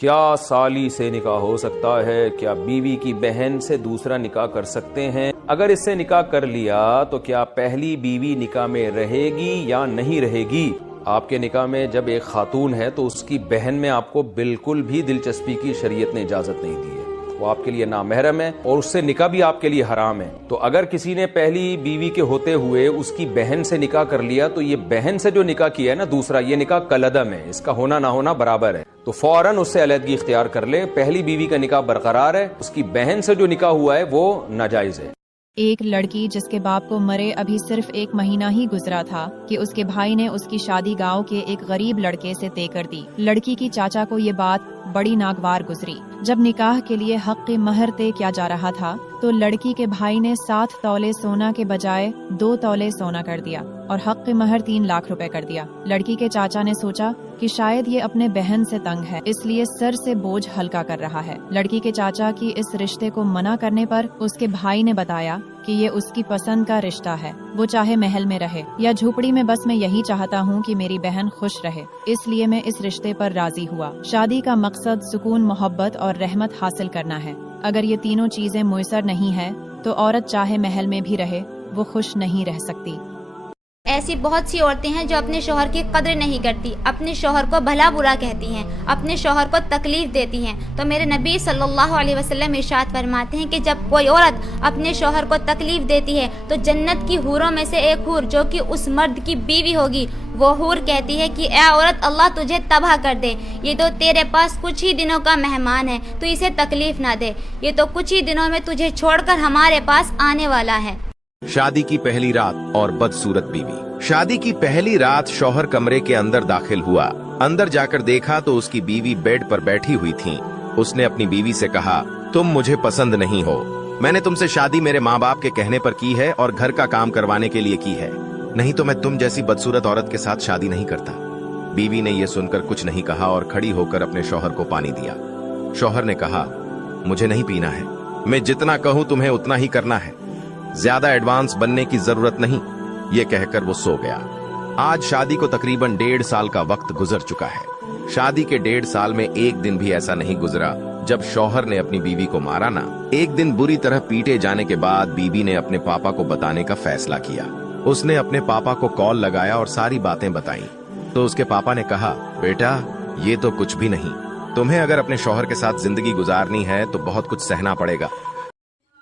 کیا سالی سے نکاح ہو سکتا ہے؟ کیا بیوی کی بہن سے دوسرا نکاح کر سکتے ہیں؟ اگر اس سے نکاح کر لیا تو کیا پہلی بیوی نکاح میں رہے گی یا نہیں رہے گی؟ آپ کے نکاح میں جب ایک خاتون ہے تو اس کی بہن میں آپ کو بالکل بھی دلچسپی کی شریعت نے اجازت نہیں دی ہے، وہ آپ کے لیے نامحرم ہے اور اس سے نکاح بھی آپ کے لیے حرام ہے۔ تو اگر کسی نے پہلی بیوی کے ہوتے ہوئے اس کی بہن سے نکاح کر لیا تو یہ بہن سے جو نکاح کیا ہے نا دوسرا، یہ نکاح کالعدم ہے، اس کا ہونا نہ ہونا برابر ہے، تو فوراً اس سے علیحدگی اختیار کر لے۔ پہلی بیوی کا نکاح برقرار ہے، اس کی بہن سے جو نکاح ہوا ہے وہ ناجائز ہے۔ ایک لڑکی جس کے باپ کو مرے ابھی صرف 1 مہینہ ہی گزرا تھا کہ اس کے بھائی نے اس کی شادی گاؤں کے ایک غریب لڑکے سے طے کر دی۔ لڑکی کی چاچا کو یہ بات بڑی ناگوار گزری۔ جب نکاح کے لیے حق مہر طے کیا جا رہا تھا تو لڑکی کے بھائی نے 7 تولے سونا کے بجائے 2 تولے سونا کر دیا اور حق مہر 3 لاکھ روپے کر دیا۔ لڑکی کے چاچا نے سوچا کہ شاید یہ اپنے بہن سے تنگ ہے، اس لیے سر سے بوجھ ہلکا کر رہا ہے۔ لڑکی کے چاچا کی اس رشتے کو منع کرنے پر اس کے بھائی نے بتایا کہ یہ اس کی پسند کا رشتہ ہے، وہ چاہے محل میں رہے یا جھوپڑی میں، بس میں یہی چاہتا ہوں کہ میری بہن خوش رہے، اس لیے میں اس رشتے پر راضی ہوا۔ شادی کا مقصد سکون، محبت اور رحمت حاصل کرنا ہے۔ اگر یہ تینوں چیزیں میسر نہیں ہیں تو عورت چاہے محل میں بھی رہے وہ خوش نہیں رہ سکتی۔ ایسی بہت سی عورتیں ہیں جو اپنے شوہر کی قدر نہیں کرتی، اپنے شوہر کو بھلا برا کہتی ہیں، اپنے شوہر کو تکلیف دیتی ہیں۔ تو میرے نبی صلی اللہ علیہ وسلم ارشاد فرماتے ہیں کہ جب کوئی عورت اپنے شوہر کو تکلیف دیتی ہے تو جنت کی حوروں میں سے ایک حور جو کہ اس مرد کی بیوی ہوگی، وہ حور کہتی ہے کہ اے عورت، اللہ تجھے تباہ کر دے، یہ تو تیرے پاس کچھ ہی دنوں کا مہمان ہے، تو اسے تکلیف نہ دے، یہ تو کچھ ہی دنوں میں تجھے چھوڑ کر ہمارے پاس آنے والا ہے۔ شادی کی پہلی رات اور بدصورت بیوی۔ شادی کی پہلی رات شوہر کمرے کے اندر داخل ہوا۔ اندر جا کر دیکھا تو اس کی بیوی بیڈ پر بیٹھی ہوئی تھی۔ اس نے اپنی بیوی سے کہا، تم مجھے پسند نہیں ہو، میں نے تم سے شادی میرے ماں باپ کے کہنے پر کی ہے اور گھر کا کام کروانے کے لیے کی ہے، نہیں تو میں تم جیسی بدصورت عورت کے ساتھ شادی نہیں کرتا۔ بیوی نے یہ سن کر کچھ نہیں کہا اور کھڑی ہو کر اپنے شوہر کو پانی دیا۔ شوہر نے کہا، مجھے نہیں پینا ہے، میں جتنا کہوں تمہیں اتنا ہی کرنا ہے، زیادہ ایڈوانس بننے کی ضرورت نہیں۔ یہ کہہ کر وہ سو گیا۔ آج شادی کو تقریباً 1.5 سال کا وقت گزر چکا ہے۔ شادی کے 1.5 سال میں ایک دن بھی ایسا نہیں گزرا جب شوہر نے اپنی بیوی کو مارا نہ۔ ایک دن بری طرح پیٹے جانے کے بعد بیوی نے اپنے پاپا کو بتانے کا فیصلہ کیا۔ اس نے اپنے پاپا کو کال لگایا اور ساری باتیں بتائیں تو اس کے پاپا نے کہا، بیٹا یہ تو کچھ بھی نہیں، تمہیں اگر اپنے شوہر کے ساتھ زندگی گزارنی ہے تو بہت کچھ سہنا پڑے گا۔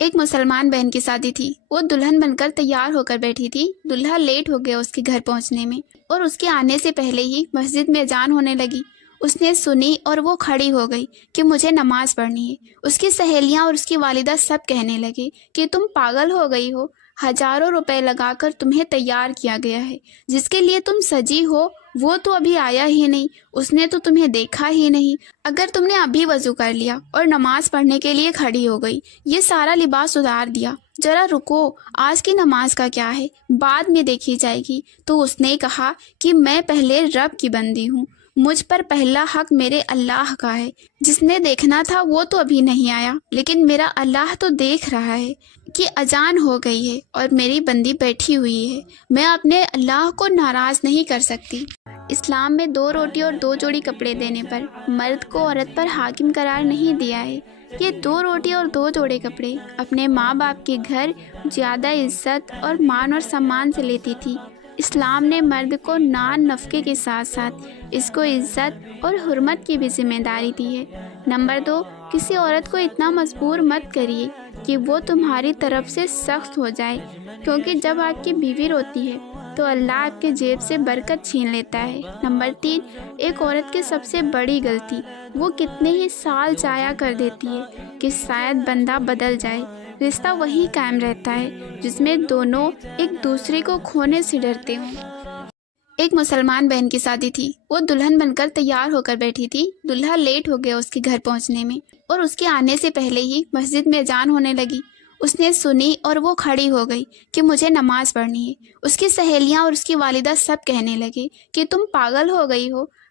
ایک مسلمان بہن کی شادی تھی، وہ دلہن بن کر تیار ہو کر بیٹھی تھی۔ دلہا لیٹ ہو گیا اس کے گھر پہنچنے میں اور اس کے آنے سے پہلے ہی مسجد میں اذان ہونے لگی۔ اس نے سنی اور وہ کھڑی ہو گئی کہ مجھے نماز پڑھنی ہے۔ اس کی سہیلیاں اور اس کی والدہ سب کہنے لگے کہ تم پاگل ہو گئی ہو، ہزاروں روپے لگا کر تمہیں تیار کیا گیا ہے، جس کے لیے تم سجی ہو وہ تو ابھی آیا ہی نہیں، اس نے تو تمہیں دیکھا ہی نہیں۔ اگر تم نے ابھی وضو کر لیا اور نماز پڑھنے کے لیے کھڑی ہو گئی، یہ سارا لباس اتار دیا، ذرا رکو، آج کی نماز کا کیا ہے، بعد میں دیکھی جائے گی۔ تو اس نے کہا کہ میں پہلے رب کی بندی ہوں، مجھ پر پہلا حق میرے اللہ کا ہے، جس نے دیکھنا تھا وہ تو ابھی نہیں آیا، لیکن میرا اللہ تو دیکھ رہا ہے کہ اذان ہو گئی ہے اور میری بندی بیٹھی ہوئی ہے، میں اپنے اللہ کو ناراض نہیں کر سکتی۔ اسلام میں 2 روٹی اور 2 جوڑی کپڑے دینے پر مرد کو عورت پر حاکم قرار نہیں دیا ہے۔ یہ 2 روٹی اور 2 جوڑے کپڑے اپنے ماں باپ کے گھر زیادہ عزت اور مان اور سمان سے لیتی تھی۔ اسلام نے مرد کو نان نفقے کے ساتھ ساتھ اس کو عزت اور حرمت کی بھی ذمہ داری دی ہے۔ نمبر 2، کسی عورت کو اتنا مجبور مت کریے کہ وہ تمہاری طرف سے سخت ہو جائے، کیونکہ جب آپ کی بیوی روتی ہے تو اللہ آپ کے جیب سے برکت چھین لیتا ہے۔ نمبر 3، ایک عورت کی سب سے بڑی غلطی وہ کتنے ہی سال ضائع کر دیتی ہے کہ شاید بندہ بدل جائے، رشتہ وہی قائم رہتا ہے جس میں دونوں ایک دوسرے کو کھونے سے ڈرتے ہوں۔ ایک مسلمان بہن کی شادی تھی، وہ دلہن بن کر تیار ہو کر بیٹھی تھی۔ دلہا لیٹ ہو گیا اس کے گھر پہنچنے میں اور اس کے آنے سے پہلے ہی مسجد میں اذان ہونے لگی۔ اس نے سنی اور وہ کھڑی ہو گئی کہ مجھے نماز پڑھنی ہے۔ اس کی سہیلیاں اور اس کی والدہ سب کہنے لگے کہ تم پاگل ہو گئی ہو،